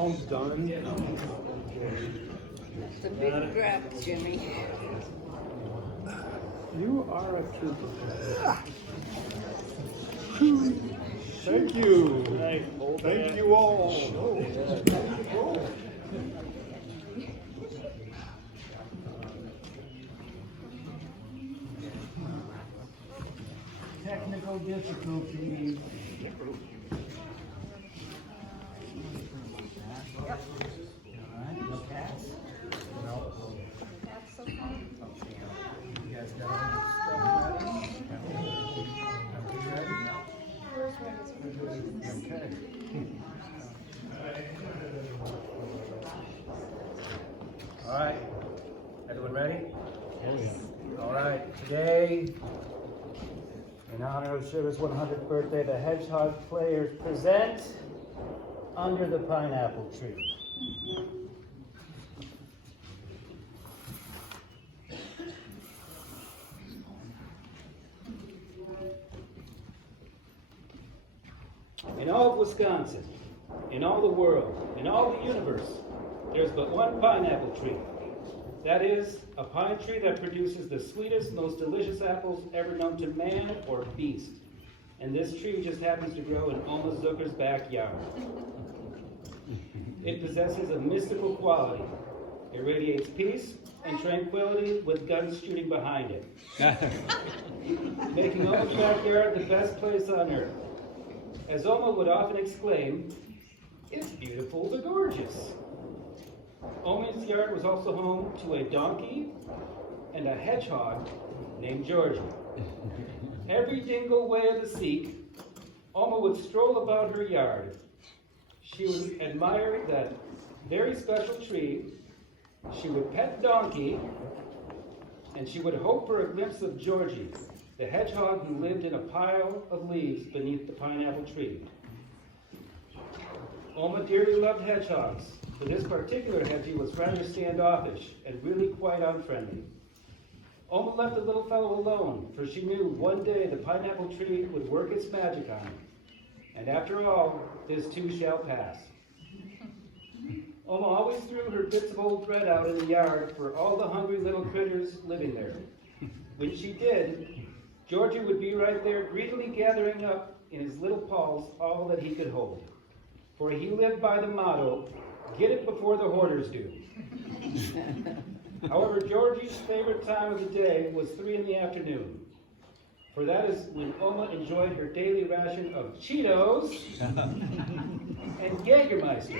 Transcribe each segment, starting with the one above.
Almost done. It's a big drop, Jimmy. You are a trooper. Thank you. Thank you all. Technical difficulties. Alright, no cats? No. You guys got all your stuff ready? Okay. Alright, everyone ready? Alright, today, in honor of Sugar's 100th birthday, the Hedgehog players present Under the Pineapple Tree. In all of Wisconsin, in all the world, in all the universe, there's but one pineapple tree. That is, a pine tree that produces the sweetest, most delicious apples ever known to man or beast. And this tree just happens to grow in Oma Zucker's backyard. It possesses a mystical quality. It radiates peace and tranquility with guns shooting behind it, making Oma's backyard the best place on earth. As Oma would often exclaim, "It's beautiful to gorgeous." Oma's yard was also home to a donkey and a hedgehog named Georgie. Every dingle way of the seek, Oma would stroll about her yard. She would admire that very special tree, she would pet Donkey, and she would hope for a glimpse of Georgie, the hedgehog who lived in a pile of leaves beneath the pineapple tree. Oma dearly loved hedgehogs, but this particular hedgie was rather standoffish and really quite unfriendly. Oma left the little fellow alone, for she knew one day the pineapple tree would work its magic on him. And after all, this too shall pass. Oma always threw her bits of old bread out in the yard for all the hungry little critters living there. When she did, Georgie would be right there greedily gathering up in his little paws all that he could hold. For he lived by the motto, "Get it before the hoarders do." However, Georgie's favorite time of the day was 3 in the afternoon. For that is when Oma enjoyed her daily ration of Cheetos and Jägermeister.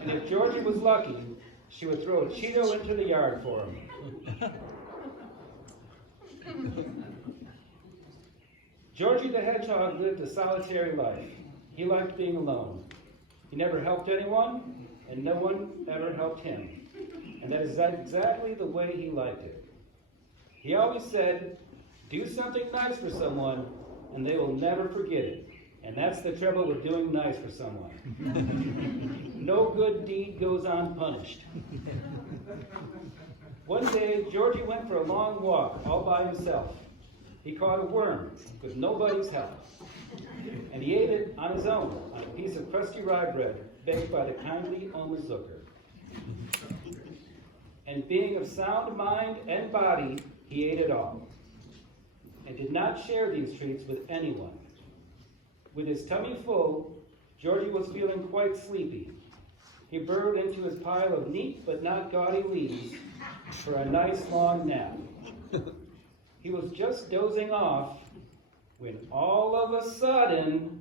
And if Georgie was lucky, she would throw a Cheeto into the yard for him. Georgie the Hedgehog lived a solitary life. He liked being alone. He never helped anyone, and no one ever helped him. And that is exactly the way he liked it. He always said, "Do something nice for someone, and they will never forget it." And that's the trouble with doing nice for someone. No good deed goes unpunished. One day, Georgie went for a long walk all by himself. He caught a worm with nobody's help. And he ate it on his own, on a piece of crusty rye bread baked by the kindly Oma Zucker. And being of sound mind and body, he ate it all, and did not share these treats with anyone. With his tummy full, Georgie was feeling quite sleepy. He burrowed into his pile of neat but not gaudy leaves for a nice long nap. He was just dozing off when all of a sudden,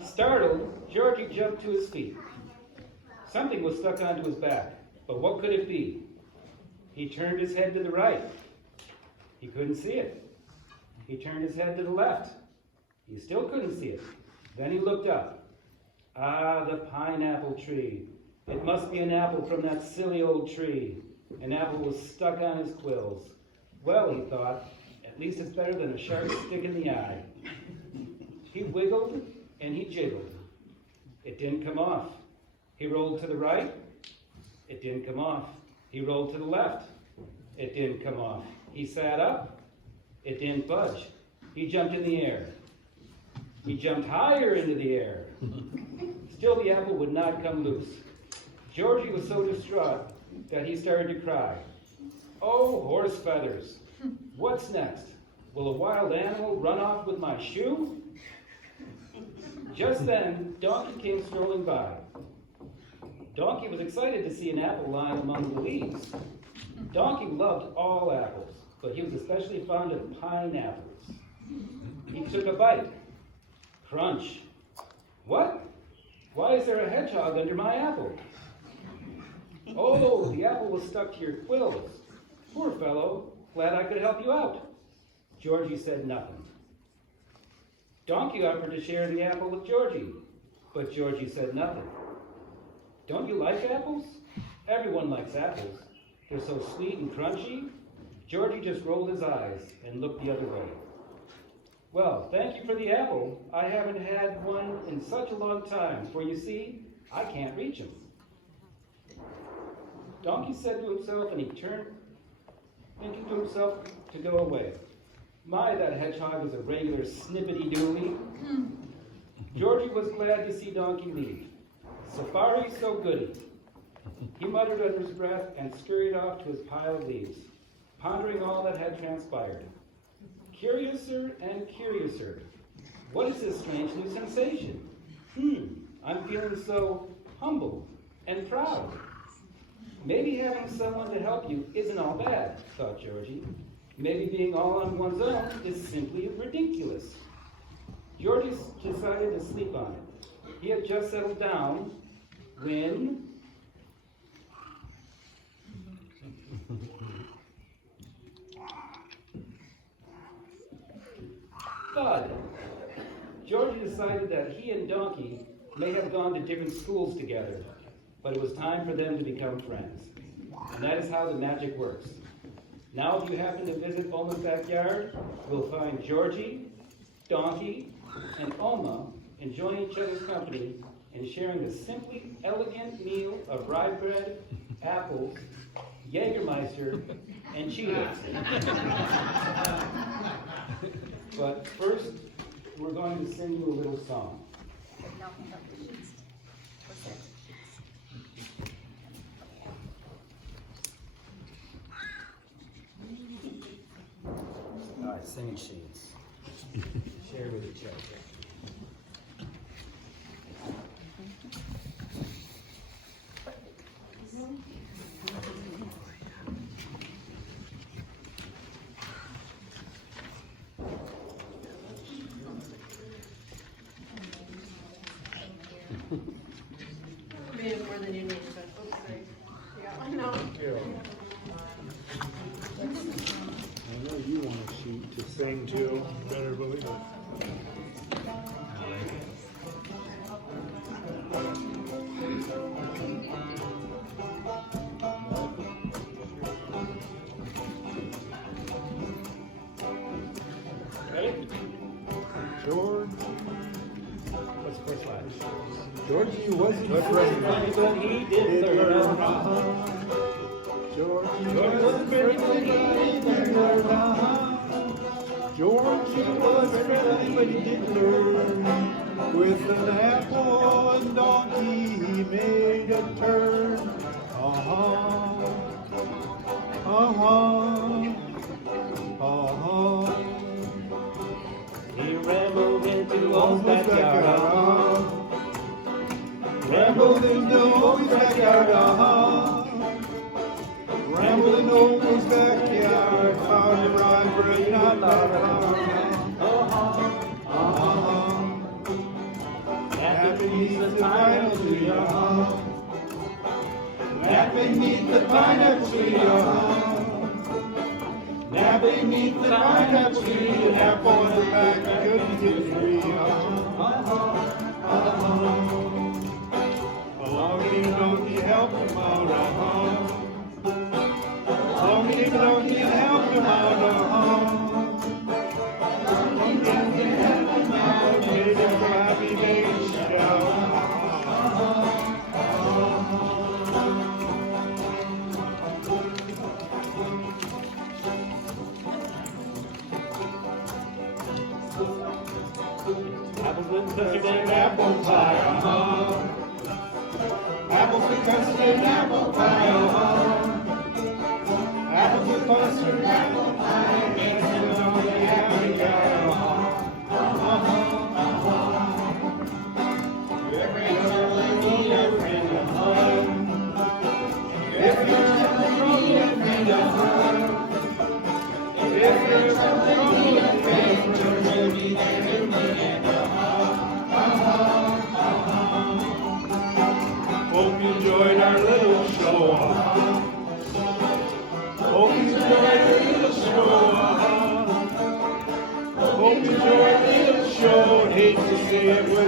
Startled, Georgie jumped to his feet. Something was stuck onto his back, but what could it be? He turned his head to the right. He couldn't see it. He turned his head to the left. He still couldn't see it. Then he looked up. Ah, the pineapple tree. It must be an apple from that silly old tree. An apple was stuck on his quills. Well, he thought, at least it's better than a sharp stick in the eye. He wiggled and he jiggled. It didn't come off. He rolled to the right. It didn't come off. He rolled to the left. It didn't come off. He sat up. It didn't budge. He jumped in the air. He jumped higher into the air. Still, the apple would not come loose. Georgie was so distraught that he started to cry. Oh, horse feathers. What's next? Will a wild animal run off with my shoe? Just then, Donkey came strolling by. Donkey was excited to see an apple lying among the leaves. Donkey loved all apples, but he was especially fond of pineapples. He took a bite. Crunch. What? Why is there a hedgehog under my apple? Oh, the apple was stuck to your quills. Poor fellow, glad I could help you out. Georgie said nothing. Donkey offered to share the apple with Georgie, but Georgie said nothing. Don't you like apples? Everyone likes apples. They're so sweet and crunchy. Georgie just rolled his eyes and looked the other way. Well, thank you for the apple. I haven't had one in such a long time, for you see, I can't reach him. Donkey said to himself, and he turned, thinking to himself to go away. My, that hedgehog is a regular snippety-dooly. Georgie was glad to see Donkey leave. Safari so goody. He muttered under his breath and scurried off to his pile of leaves, pondering all that had transpired. Curiouser and curiouser. What is this strange new sensation? I'm feeling so humble and proud. Maybe having someone to help you isn't all bad, thought Georgie. Maybe being all on one's own is simply ridiculous. Georgie decided to sleep on it. He had just settled down when thud. Georgie decided that he and Donkey may have gone to different schools together, but it was time for them to become friends. And that is how the magic works. Now, if you happen to visit Oma's backyard, you'll find Georgie, Donkey, and Oma enjoying each other's company and sharing a simply elegant meal of rye bread, apples, Jägermeister, and Cheetos. But first, we're going to sing you a little song. All right, singing sheets. Share with each other. Maybe more than you need, but oops, sorry. Yeah, I know. I know you want a sheet to sing to. You better believe it. Ready? George. What's the first line? Georgie wasn't But friendly. he did learn how. Georgie wasn't friendly, but he did learn how. Georgie was friendly, but he did learn. With an apple and donkey, he made a turn. Uh-huh. Uh-huh. Uh-huh. He rambled into Oma's backyard. Rambled into Oma's backyard, Rambled in Oma's backyard, found a rye bread not Happy neath the pineapple tree, Napping neath the pineapple tree, Napping neath the pineapple tree, an apple in the back, couldn't get free, Longy donkey help him out, Longy donkey help him out, Longy donkey help him out, made him happy, made him shout. custard and apple pie, Apples with custard and apple pie, Apples with custard and apple pie, dancing on the happy guy, Every other lady a friend of mine. Every other lady a friend of mine. Every other lady a friend of mine. Hope you enjoyed our little show. Hope you enjoyed our little show. Hope you enjoyed our little show. Hate to say it.